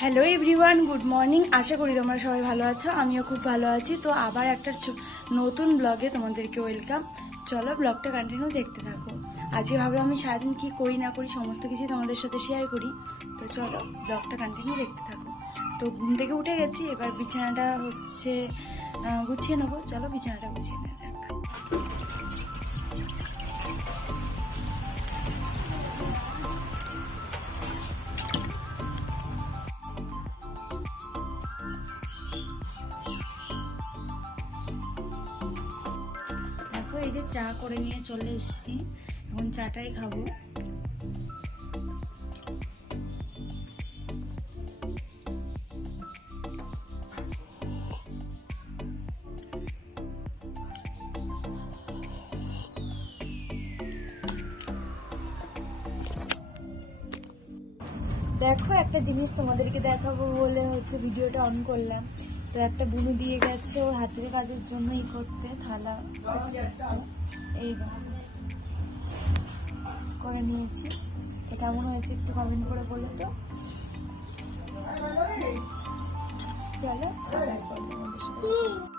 Hello everyone, good morning. আশা করি তোমরা সবাই ভালো আছো, আমিও খুব ভালো আছি। তো আবার একটা নতুন ব্লগে তোমাদেরকে ওয়েলকাম। চলো ব্লগটা কন্টিনিউ দেখতে থাকো। আজকে ভাবলাম আমি সারাদিন কী করি না করি সমস্ত কিছুই তোমাদের সাথে শেয়ার করি। তো চলো ব্লগটা কন্টিনিউ দেখতে থাকো। তো ঘুম থেকে উঠে গেছি, এবার বিছানাটা হচ্ছে গুছিয়ে নেবো। চলো বিছানাটা গুছিয়ে নেওয়া যাক। দেখো এই যে চা করে নিয়ে চলে এসেছি, এখন চাটাই খাবো। দেখো একটা জিনিস তোমাদেরকে দেখাবো বলে হচ্ছে ভিডিওটা অন করলাম। তো একটা বুনু দিয়ে গেছে ওর হাতের কাজের জন্য ই করতে, থালা এই করে নিয়েছি। তো কেমন হয়েছে একটু কমেন্ট করে বলে তো। চলো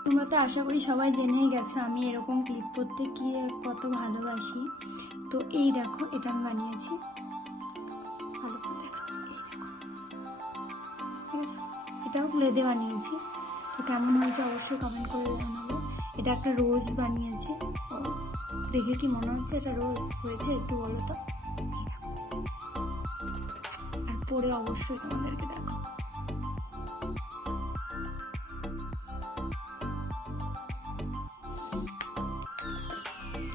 তোমরা তো আশা করি সবাই জেনেই গেছো আমি এরকম ক্লিপ করতে কি কত ভালোবাসি। তো এই দেখো এটা আমি বানিয়েছি, ভালো করে দেখাচ্ছি। এই দেখো, ঠিক আছে, এটাও ক্লেতে বানিয়েছি। তো কেমন হয়েছে অবশ্যই কমেন্ট করে জানাবো। এটা একটা রোজ বানিয়েছে। ও দেখে কি মনে হচ্ছে এটা রোজ হয়েছে একটু বলো তো। আর পরে অবশ্যই তোমাদেরকে দেখো।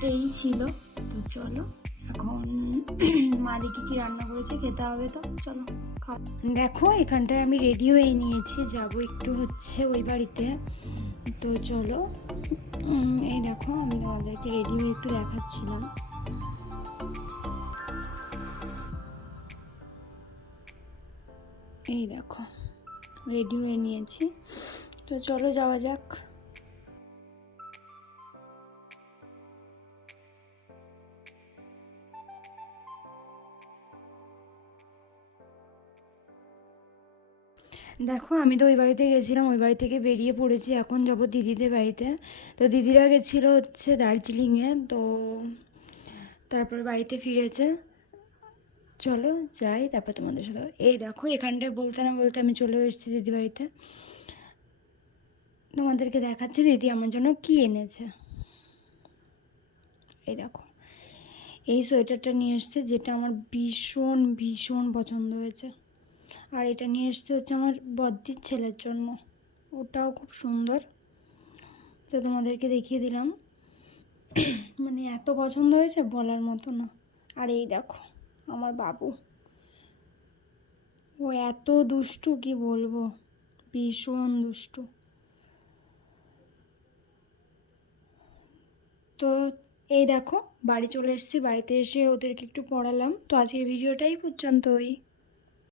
এই ছিল। তো চলো এখন মা দেখি কি রান্না করেছে, খেতে হবে। তো চলো খাও। দেখো এখানটায় আমি রেডি হয়ে নিয়েছি, যাব একটু হচ্ছে ওই বাড়িতে। তো চলো এই দেখো আমি তোমাদেরকে রেডি হয়ে একটু দেখাচ্ছিলাম। এই দেখো রেডি হয়ে নিয়েছি। তো চলো যাওয়া যাক। দেখো আমি তো ওই বাড়িতে গেছিলাম, ওই বাড়ি থেকে বেরিয়ে পড়েছি, এখন যাবো দিদিদের বাড়িতে। তো দিদিরা গেছিলো হচ্ছে দার্জিলিংয়ে, তো তারপর বাড়িতে ফিরেছে। চলো যাই, তারপর তোমাদের সাথে। এই দেখো এখানটায় বলতে না বলতে আমি চলে এসেছি দিদি বাড়িতে। তোমাদেরকে দেখাচ্ছি দিদি আমার জন্য কি এনেছে। এই দেখো এই সোয়েটারটা নিয়ে এসছে, যেটা আমার ভীষণ ভীষণ পছন্দ হয়েছে। আর এটা নিয়ে এসছে হচ্ছে আমার বদ্দির ছেলের জন্য, ওটাও খুব সুন্দর। তো তোমাদেরকে দেখিয়ে দিলাম, মানে এত পছন্দ হয়েছে বলার মতো না। আর এই দেখো আমার বাবু, ও এত দুষ্টু কি বলবো, ভীষণ দুষ্টু। তো এই দেখো বাড়ি চলে এসেছি, বাড়িতে এসে ওদেরকে একটু পড়ালাম। তো আজকে ভিডিওটাই পর্যন্তই।